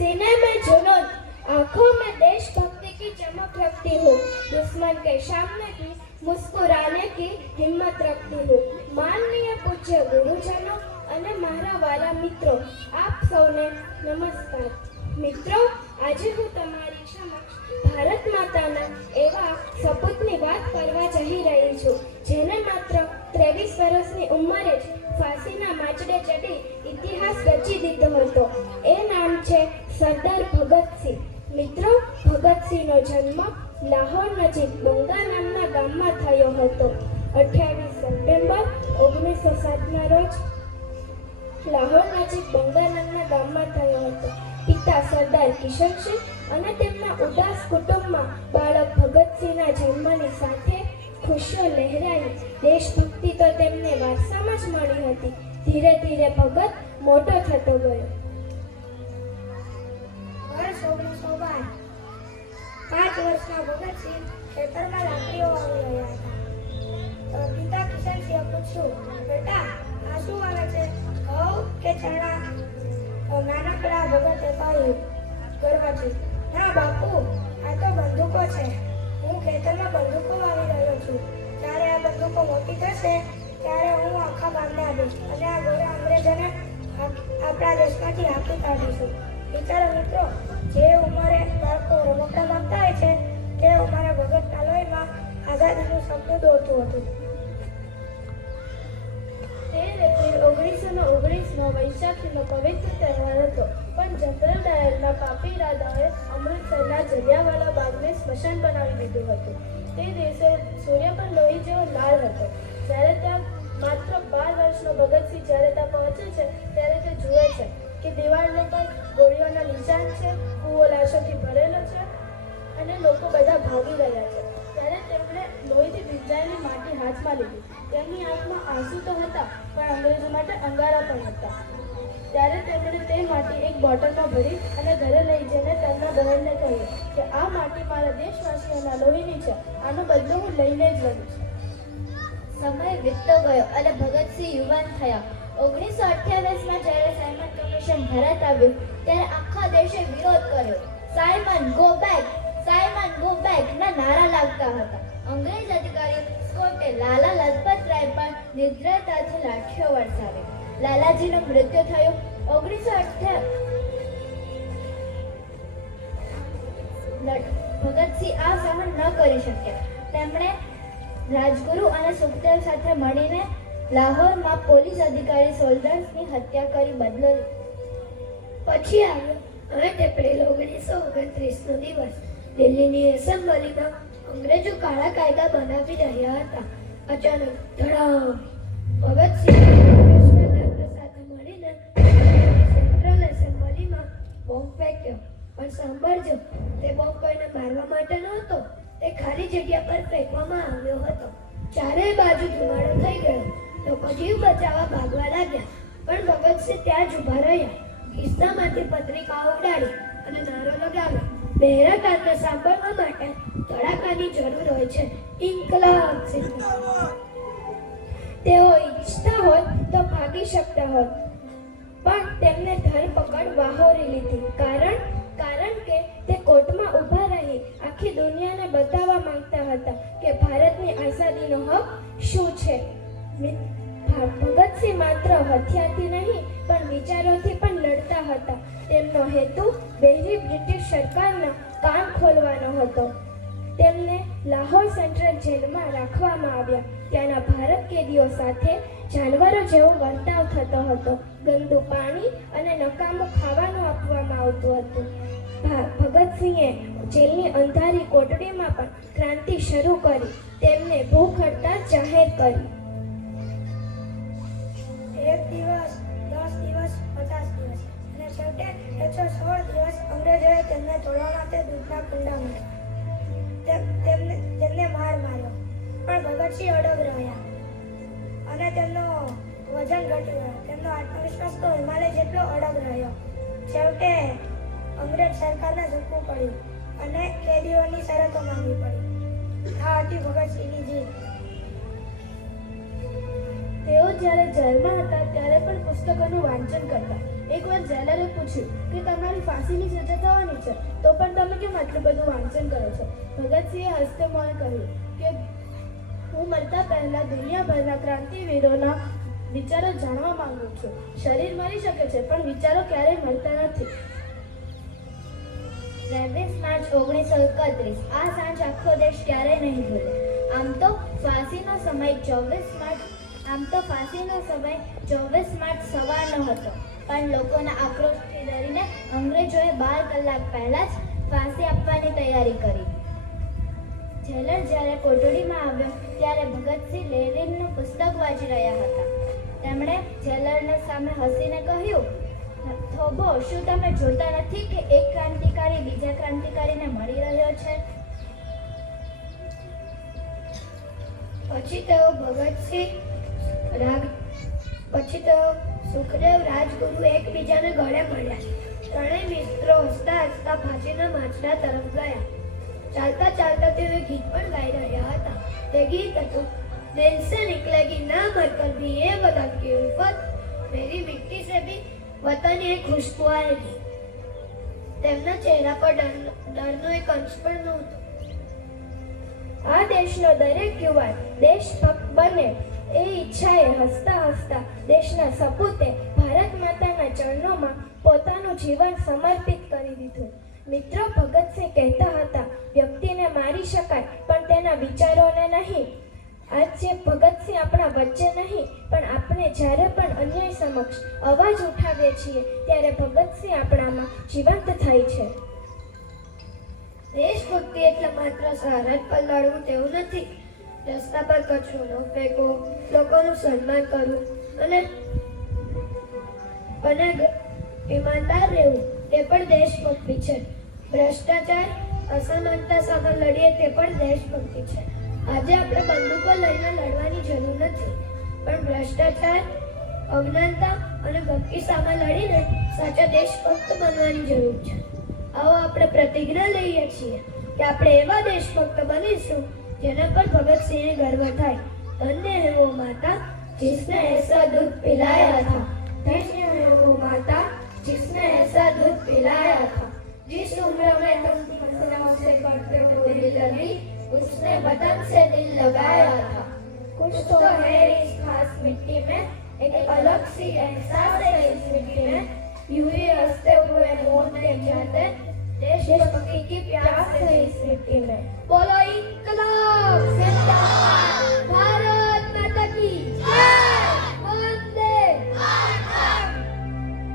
सीने में जुनून, आंखों में देशभक्ति की चमक रखती हूँ। दुश्मन के सामने भी मुस्कुराने की हिम्मत रखती हूँ। माननीय पूज्य गुरुजनों અને મારા વાલા મિત્રો, આપ સૌને નમસ્કાર। મિત્રો, આજે હું તમારી સમક્ષ ભારત માતાના એવા સપૂતની વાત કરવા જઈ રહી છું, જેને માત્ર 23 વર્ષની ઉંમરે જ ફાંસીના માંચડે ચડી ઇતિહાસ રચી દીધો હતો। એ નામ છે સરદાર ભગતસિંહ। મિત્રો, ભગતસિંહનો જન્મ લાહોર નજીક બંગા નામના ગામમાં થયો હતો। 28 સપ્ટેમ્બર 1907ના રોજ લાહોર નજીક બંગા નામના ગામમાં થયો હતો। પિતા સરદાર કિશનસિંહ અને તેમના ઉદાસ કુટુંબમાં બાળક ભગતસિંહના જન્મની સાથે ખુશીઓ લહેરાઈ। દેશભક્તિ તો તેમને વારસામાં જ મળી હતી। ધીરે ધીરે ભગત મોટો થતો ગયો। વર્ષ 1912 5 વર્ષના ભગતસિંહ ખેતરમાં લાકડીઓ વાવી રહ્યા હતા। પિતા કિશનસિંહે પૂછ્યું, બેટા આ શું વાવે છે? ઘઉં કે ચણા? નાનકડા ભગતે કહ્યું, ગર્વથી, ના બાપુ, આ તો બંદૂકો છે। હું ખેતરમાં બંદૂકો વાવી રહ્યો છું। જ્યારે આ બંદૂકો મોટી થશે ત્યારે હું આખા ગામને આપીશ અને આ ગોરા અંગ્રેજોને આપણા દેશમાંથી હાંકી કાઢીશું। વિચારો મિત્રો, જે ઉંમરે બાળકો રમકડા માંગતા હોય છે તે ઉંમરે ભગતના લોહીમાં આઝાદીનું સપનું દોડતું હતું। 13 એપ્રિલ 1919નો વૈશાખીનો પવિત્ર તહેવાર હતો, પણ જનરલ ડાયરના પાપી ઇરાદાઓએ અમૃતસરના જલિયાવાલા બાગને સ્મશાન બનાવી દીધું હતું। તે દિવસે સૂર્ય પણ લોહી જેવો લાલ હતો। જ્યારે ત્યાં માત્ર 12 વર્ષનો ભગતસિંહ જ્યારે ત્યાં પહોંચે છે ત્યારે તે જુએ છે કે દિવાલો પર ગોળીઓના નિશાન છે, કૂવો લાશોથી ભરેલો છે અને લોકો બધા ભાગી રહ્યા છે। ત્યારે તેમણે લોહીથી ભીંજાયેલી માટી હાથમાં લીધી। તેમની આંખમાં આંસુ તો હતા, પણ અંગ્રેજો માટે અંગારા પણ હતા। ત્યારે તેમણે તે માટી એક બોટલમાં ભરી અને ઘરે લઈ જઈને તેમના બહેનને કહ્યું કે આ માટી મારા દેશવાસીઓના લોહીની છે, આનો બદલો હું લઈને જ રહીશ। સમય વીતતો ગયો અને ભગતસિંહ યુવાન થયા। 1928માં જ્યારે સાયમન કમિશન ભારત આવ્યું ત્યારે આખા દેશે વિરોધ કર્યો। Simon go back, Simon go back ના નારા લાગતા હતા। અંગ્રેજ અધિકારી સ્કોટે લાલા લજપત રાય પર નિર્દયતાથી લાઠીઓ વરસાવી। લાલાજીનું મૃત્યુ થયું। 1958 ભગતસિંહ આ સહન ન કરી શક્યા। તેમણે રાજગુરુ અને સુખદેવ સાથે મળીને લાહોરમાં પોલીસ અધિકારી સોલ્જર્સની હત્યા કરી બદલો લીધો। પછી આવ્યો 8 એપ્રિલ 1929નો દિવસ। દિલ્હીની એસેમ્બલીમાં અંગ્રેજો કાળા કાયદા બનાવી રહ્યા હતા। અચાનક ધડામ! ભગતસિંહ સાથે મળીને સેન્ટ્રલ એસેમ્બલીમાં બોમ્બ ફેંક્યો। પણ સાંભળજો, તે બોમ્બ કોઈને મારવા માટે નહોતો, તે ખાલી જગ્યા પર ફેંકવામાં આવ્યો હતો। ચારેય બાજુ ધુમાડો થઈ ગયો। લોકો જીવ બચાવવા ભાગવા લાગ્યા, પણ ભગતસિંહ ત્યાં જ ઊભા રહ્યા। ખિસ્સામાંથી પત્રિકાઓ ઉડાડી અને નારો લગાવ્યો, બહેરા કાનને સાંભળવા માટે ધડાકાની જરૂર હોય છે, ઇન્કલાબ ઝિંદાબાદ। તેઓ ઈચ્છતા હોત તો ભાગી શકતા હોત, પણ તેમને ધરપકડ વાહોરી લીધી। કારણ કે તે કોર્ટમાં ઊભા રહી આખી દુનિયાને બતાવવા માંગતા હતા કે ભારતની આઝાદીનો હક શું છે। ભગતસિંહ માત્ર હથિયારથી નહીં પણ વિચારોથી પણ લડતા હતા। તેમનો હેતુ બહેરી બ્રિટિશ સરકારના કાન ખોલવાનો હતો। તેમને લાહોર સેન્ટ્રલ જેલમાં રાખવામાં આવ્યા। ત્યાંના ભારત કેદીઓ સાથે જાનવરો જેવો વર્તાવ થતો હતો। ગંદુ પાણી અને નકામું ખાવાનું આપવામાં આવતું હતું। ભગતસિંહે જેલની અંધારી કોટડીમાં પણ ક્રાંતિ શરૂ કરી। તેમને ભૂખ હડતાળ જાહેર કરી। 1 દિવસ, 10 દિવસ, 50 દિવસ અને છેવટે 116 દિવસ અંગ્રેજોએ તેમને તોડવા માટે દૂધના કુંડા મૂક્યા। તેમને માર માર્યો, પણ ભગતસિંહ અડગ રહ્યા અને તેમનો વજન ઘટી ગયો। તેમનો આત્મવિશ્વાસ તો હિમાલય જેટલો અડગ રહ્યો। છેવટે અંગ્રેજ સરકારને ઝૂકવું પડ્યું અને કેદીઓની શરતો માંગવી પડી। આ હતી ભગતસિંહની જીત। તેઓ જ્યારે જેલમાં હતા ત્યારે પણ પુસ્તકોનું વાંચન કરતા। એકવાર જેલરે પૂછ્યું કે તમારી ફાંસીની સજા થવાની છે તો પણ તમે કેમ આટલું બધું વાંચન કરો છો? ભગતસિંહે હસતે મોંએ કહ્યું કે હું મરતા પહેલા દુનિયાભરના ક્રાંતિવીરોના વિચારો જાણવા માંગુ છું. શરીર મરી શકે છે પણ વિચારો ક્યારેય મરતા નથી. 23 માર્ચ 1931 આ સાંજ આખો દેશ ક્યારેય નહીં ભૂલે. આમ તો ફાંસીનો સમય 24 માર્ચ સવારનો હતો, પણ લોકોના આક્રોશથી ડરીને અંગ્રેજોએ 12 કલાક પહેલા જ ફાંસી આપવાની તૈયારી કરી. જેલર જ્યારે કોટડીમાં આવ્યો ત્યારે ભગતસિંહ લેનિનનું પુસ્તક વાંચી રહ્યા હતા. તેમણે જેલરને સામે હસીને કહ્યું, થોભો, શું તમે જોતા નથી કે એક ક્રાંતિકારી બીજા ક્રાંતિકારીને મળી રહ્યો છે? પછી તેઓ સુખદેવ રાજગુરુ એકબીજાને ગળે મળ્યા. ત્રણેય મિત્રો હસતા હસતા ફાંસીના માંચડા તરફ ગયા. ચાલતા ચાલતા તેઓ એક ગીત પણ ગાઈ રહ્યા હતા. તે ગીત હતું, દિલ સે નિકલેગી ના મરકર ભી ये वतन की उल्फत, मेरी मिट्टी से भी वतन ये खुशबू आएगी. તેમના ચહેરા પર ડરનો એક અંશ પણ નહોતો. આ દેશનો દરેક યુવાન દેશભક્ત બને એ ઈચ્છાએ હસતા હસતા દેશના સપૂતે ભારત માતાના ચરણોમાં પોતાનું જીવન સમર્પિત કરી દીધું. મિત્રો, ભગતસિંહ કહેતા હતા, વ્યક્તિને મારી શકાય પણ તેના વિચારોને નહીં. આજે ભગતસિંહ આપણા વચ્ચે નહીં, પણ આપણે જ્યારે પણ અન્યાય સમક્ષ અવાજ ઉઠાવીએ છીએ ત્યારે ભગતસિંહ આપણામાં જીવંત થાય છે. દેશભક્તિ એટલે માત્ર સરહદ પર લડવું તેવું નથી. રસ્તા પર કચરો ન ફેંકવો, લોકોનું સન્માન કરવું અને ઈમાનદાર રહેવું તે પણ દેશભક્તિ છે. ભ્રષ્ટાચાર, અસમાનતા સામે લડીએ તે પણ દેશભક્તિ છે. આજે આપણે બંદૂકો લઈને લડવાની જરૂર નથી, પણ ભ્રષ્ટાચાર, અજ્ઞાનતા અને ભક્તિ સામે લડીને સાચા દેશભક્ત બનવાની જરૂર છે. આવો આપણે પ્રતિજ્ઞા લઈએ છીએ કે આપણે એવા દેશભક્ત બનીશું જેના પર ભગતસિંહને ગર્વ થાય. ધન્ય હે વો માતા जिसने ऐसा दूध पिलाया था, धन्य है वो माता जिसने ऐसा दूध पिलाया था. जिस उम्र में तुम फसलों से करते हो दिल लगी, उसने वतन से दिल लगाया था. कुछ तो है इस खास मिट्टी में, एक अलग सी एहसास है इस मिट्टी में. यूं ही हंसते हुए बोलते जाते, देशभक्ति की प्यास है इस मिट्टी में. बोलो इंकलाब जिंदाबाद.